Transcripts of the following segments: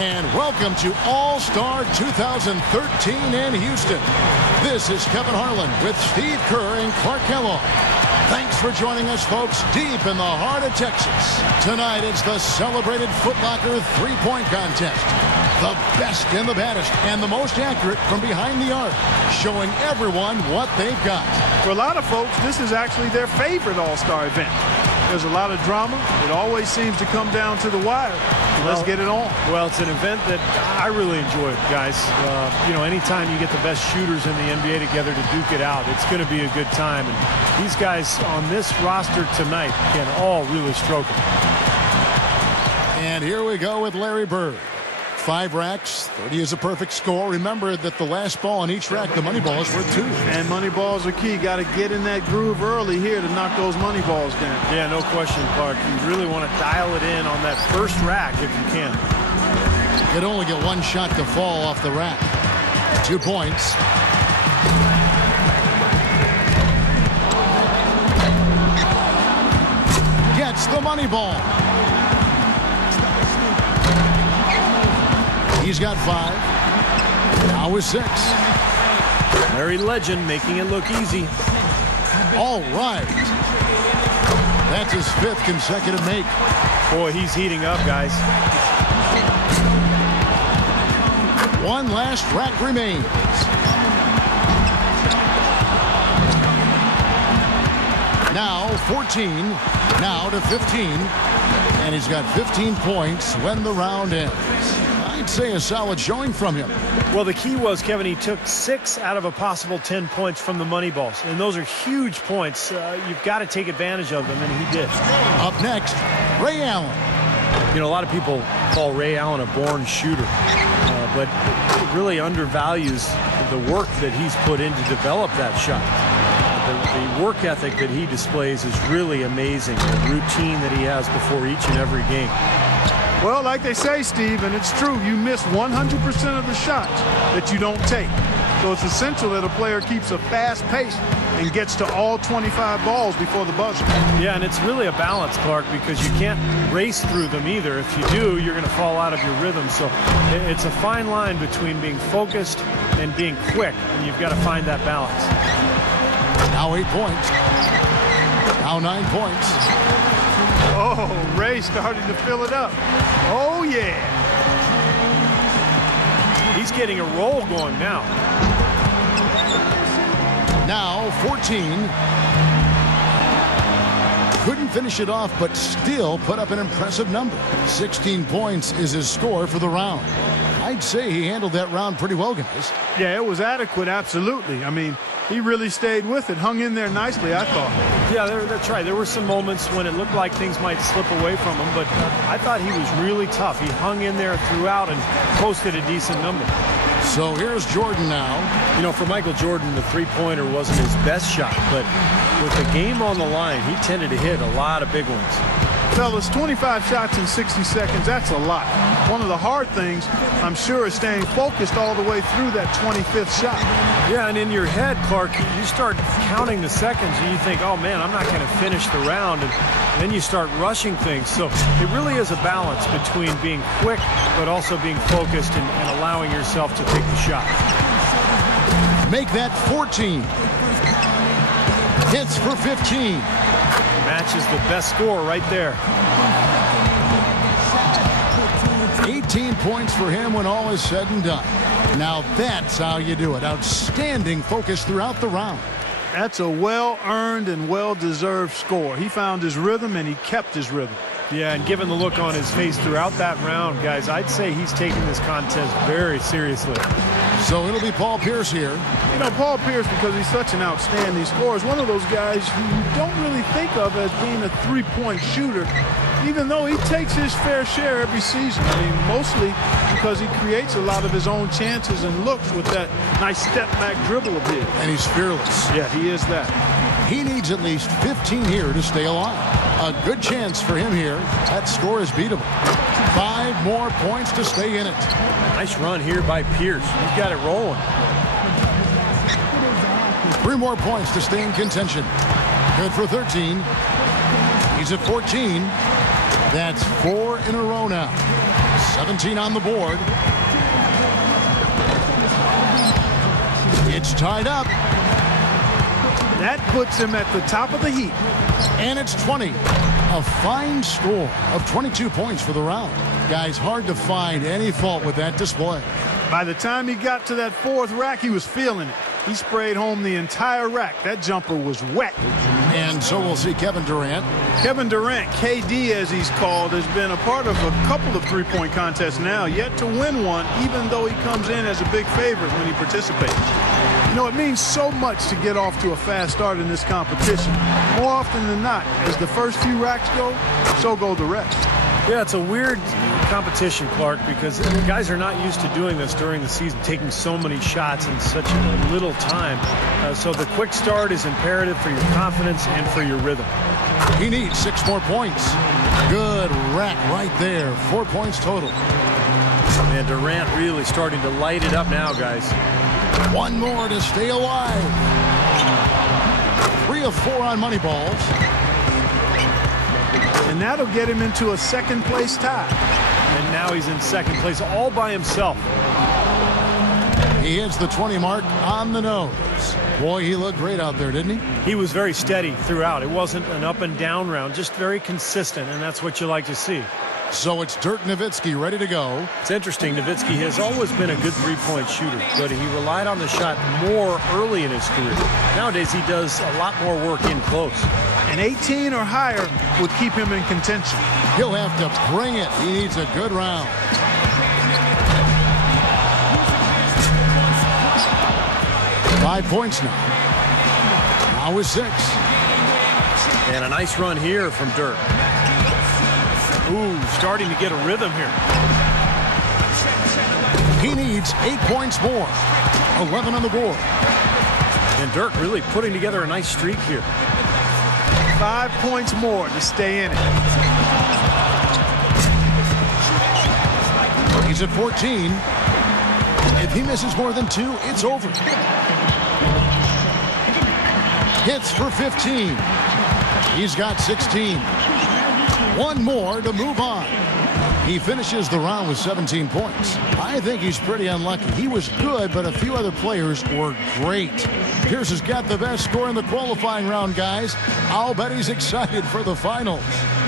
And welcome to All-Star 2013 in Houston. This is Kevin Harlan with Steve Kerr and Clark Kellogg. Thanks for joining us, folks, deep in the heart of Texas. Tonight, it's the celebrated Foot Locker three-point contest. The best and the baddest and the most accurate from behind the arc, showing everyone what they've got. For a lot of folks, this is actually their favorite All-Star event. There's a lot of drama. It always seems to come down to the wire. Let's get it on. Well, it's an event that I really enjoy, guys. You know, anytime you get the best shooters in the NBA together to duke it out, it's going to be a good time. And these guys on this roster tonight can all really stroke it. And here we go with Larry Bird. 5 racks, 30 is a perfect score. Remember that the last ball on each rack, the money balls were 2. And money balls are key. Got to get in that groove early here to knock those money balls down. Yeah, no question, Clark. You really want to dial it in on that first rack if you can. You could only get one shot to fall off the rack. 2 points. Gets the money ball. He's got 5. Now with 6. Larry Legend making it look easy. All right. That's his 5th consecutive make. Boy, he's heating up, guys. One last rack remains. Now 14. Now to 15. And he's got 15 points when the round ends. I'd say a solid showing from him. Well, the key was, Kevin, he took 6 out of a possible 10 points from the money balls. And those are huge points. You've got to take advantage of them, and he did. Up next, Ray Allen. You know, a lot of people call Ray Allen a born shooter. But it really undervalues the work that he's put in to develop that shot. The work ethic that he displays is really amazing. The routine that he has before each and every game. Well, like they say, Steve, and it's true, you miss 100% of the shots that you don't take. So it's essential that a player keeps a fast pace and gets to all 25 balls before the buzzer. Yeah, and it's really a balance, Clark, because you can't race through them either. If you do, you're going to fall out of your rhythm. So it's a fine line between being focused and being quick, and you've got to find that balance. Now 8 points. Now 9 points. Oh, Ray starting to fill it up. Oh, yeah. He's getting a roll going now. Now 14. Couldn't finish it off, but still put up an impressive number. 16 points is his score for the round. I'd say he handled that round pretty well, guys. Yeah, it was adequate, absolutely. I mean, he really stayed with it, hung in there nicely, I thought. Yeah, that's right. There were some moments when it looked like things might slip away from him, but I thought he was really tough. He hung in there throughout and posted a decent number. So here's Jordan now. You know, for Michael Jordan, the three-pointer wasn't his best shot, but with the game on the line, he tended to hit a lot of big ones. Fellas, 25 shots in 60 seconds, that's a lot. One of the hard things, I'm sure, is staying focused all the way through that 25th shot. Yeah, and in your head, Clark, you start counting the seconds, and you think, oh, man, I'm not going to finish the round, and then you start rushing things. So it really is a balance between being quick but also being focused and allowing yourself to take the shot. Make that 14. Hits for 15. Matches the best score right there. 18 points for him when all is said and done. Now that's how you do it. Outstanding focus throughout the round. That's a well-earned and well-deserved score. He found his rhythm, and he kept his rhythm. Yeah, and given the look on his face throughout that round, guys, I'd say he's taking this contest very seriously. So it'll be Paul Pierce here. You know, Paul Pierce, because he's such an outstanding scorer, is one of those guys who you don't really think of as being a three-point shooter, even though he takes his fair share every season. I mean, mostly because he creates a lot of his own chances and looks with that nice step-back dribble of his. And he's fearless. Yeah, he is that. He needs at least 15 here to stay alive. A good chance for him here. That score is beatable. 5 more points to stay in it. Nice run here by Pierce. He's got it rolling. 3 more points to stay in contention. Good for 13. He's at 14. That's 4 in a row now. 17 on the board. It's tied up. That puts him at the top of the heap. And it's 20. A fine score of 22 points for the round. Guys, hard to find any fault with that display. By the time he got to that fourth rack, he was feeling it. He sprayed home the entire rack. That jumper was wet. And so we'll see Kevin Durant. Kevin Durant, KD as he's called, has been a part of a couple of three-point contests now, yet to win one, even though he comes in as a big favorite when he participates. You know, it means so much to get off to a fast start in this competition. More often than not, as the first few racks go, so go the rest. Yeah, it's a weird competition, Clark, because guys are not used to doing this during the season, taking so many shots in such little time. So the quick start is imperative for your confidence and for your rhythm. He needs 6 more points. Good rack right there. 4 points total. And Durant really starting to light it up now, guys. 1 more to stay alive. 3 of 4 on money balls. And that'll get him into a second-place tie. And now he's in second place all by himself. He hits the 20 mark on the nose. Boy, he looked great out there, didn't he? He was very steady throughout. It wasn't an up and down round, just very consistent, and that's what you like to see. So it's Dirk Nowitzki ready to go. It's interesting, Nowitzki has always been a good three-point shooter, but he relied on the shot more early in his career. Nowadays, he does a lot more work in close. An 18 or higher would keep him in contention. He'll have to bring it. He needs a good round. Five points now. Now with 6. And a nice run here from Dirk. Ooh, starting to get a rhythm here. He needs 8 points more. 11 on the board. And Dirk really putting together a nice streak here. 5 points more to stay in it. He's at 14. If he misses more than 2, it's over. Hits for 15. He's got 16. 1 more to move on. He finishes the round with 17 points. I think he's pretty unlucky. He was good, but a few other players were great. Pierce has got the best score in the qualifying round, guys. I'll bet he's excited for the finals.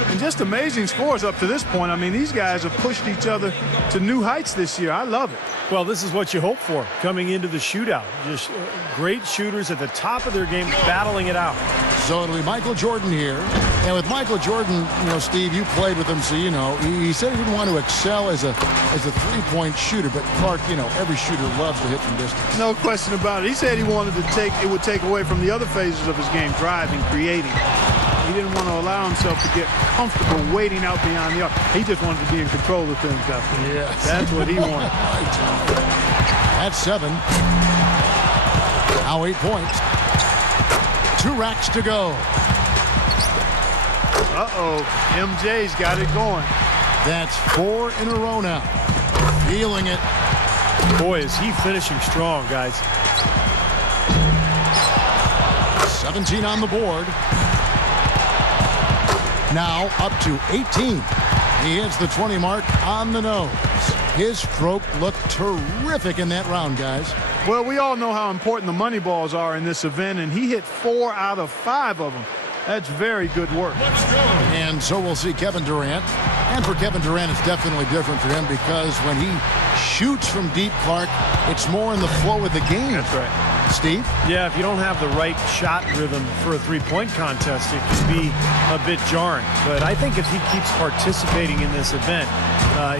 And just amazing scores up to this point. I mean, these guys have pushed each other to new heights this year. I love it. Well, this is what you hope for coming into the shootout. Just great shooters at the top of their game, battling it out. So it'll be Michael Jordan here. And with Michael Jordan, you know, Steve, you played with him, so you know. He said he didn't want to excel as a three-point shooter, but Clark, you know, every shooter loves to hit from distance. No question about it. He said he wanted to would take away from the other phases of his game, driving, creating. He didn't want to allow himself to get comfortable waiting out beyond the arc. He just wanted to be in control of things, Dustin. Yes. That's what he wanted. That's 7. Now 8 points. 2 racks to go. Uh-oh. MJ's got it going. That's 4 in a row now. Feeling it. Boy, is he finishing strong, guys. 17 on the board. Now up to 18. He hits the 20 mark on the nose. His stroke looked terrific in that round, guys. Well, we all know how important the money balls are in this event, and he hit 4 out of 5 of them. That's very good work. And so we'll see Kevin Durant. And for Kevin Durant, it's definitely different for him because when he shoots from deep, Clark, it's more in the flow of the game. That's right. Steve? Yeah, if you don't have the right shot rhythm for a three-point contest, it can be a bit jarring. But I think if he keeps participating in this event,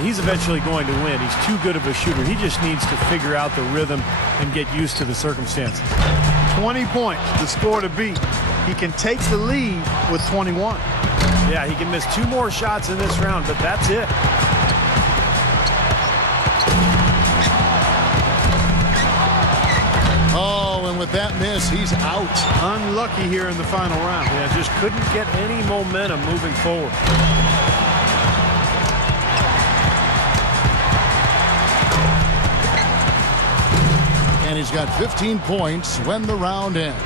he's eventually going to win. He's too good of a shooter. He just needs to figure out the rhythm and get used to the circumstances. 20 points, the score to beat. He can take the lead with 21. Yeah, he can miss 2 more shots in this round, but that's it. Oh, and with that miss, he's out. Unlucky here in the final round. Yeah, just couldn't get any momentum moving forward. And he's got 15 points when the round ends.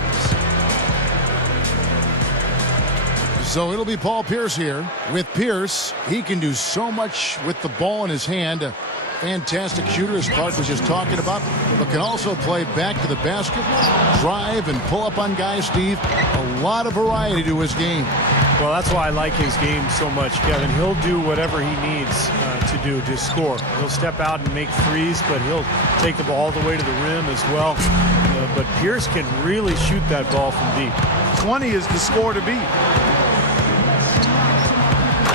So it'll be Paul Pierce here. With Pierce, he can do so much with the ball in his hand. A fantastic shooter, as Clark was just talking about, but can also play back to the basket, drive, and pull up on guys, Steve. A lot of variety to his game. Well, that's why I like his game so much, Kevin. He'll do whatever he needs to do to score. He'll step out and make threes, but he'll take the ball all the way to the rim as well. But Pierce can really shoot that ball from deep. 20 is the score to beat.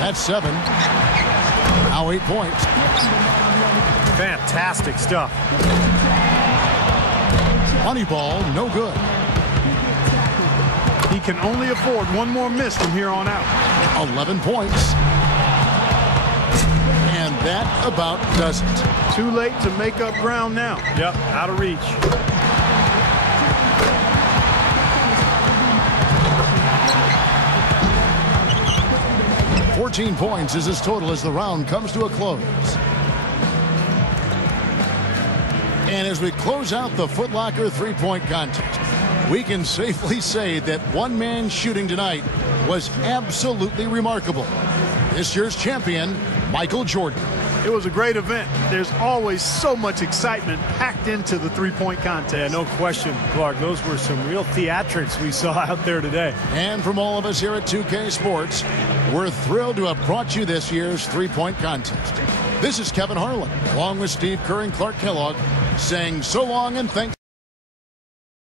That's 7. Now 8 points. Fantastic stuff. Money ball, no good. He can only afford one more miss from here on out. 11 points. And that about does it. Too late to make up ground now. Yep, out of reach. $14 points is his total as the round comes to a close. And as we close out the Foot Locker three-point contest, we can safely say that one man shooting tonight was absolutely remarkable. This year's champion, Michael Jordan. It was a great event. There's always so much excitement packed into the three-point contest. Yeah, no question, Clark. Those were some real theatrics we saw out there today. And from all of us here at 2K Sports, we're thrilled to have brought you this year's three-point contest. This is Kevin Harlan, along with Steve Kerr and Clark Kellogg, saying so long and thanks.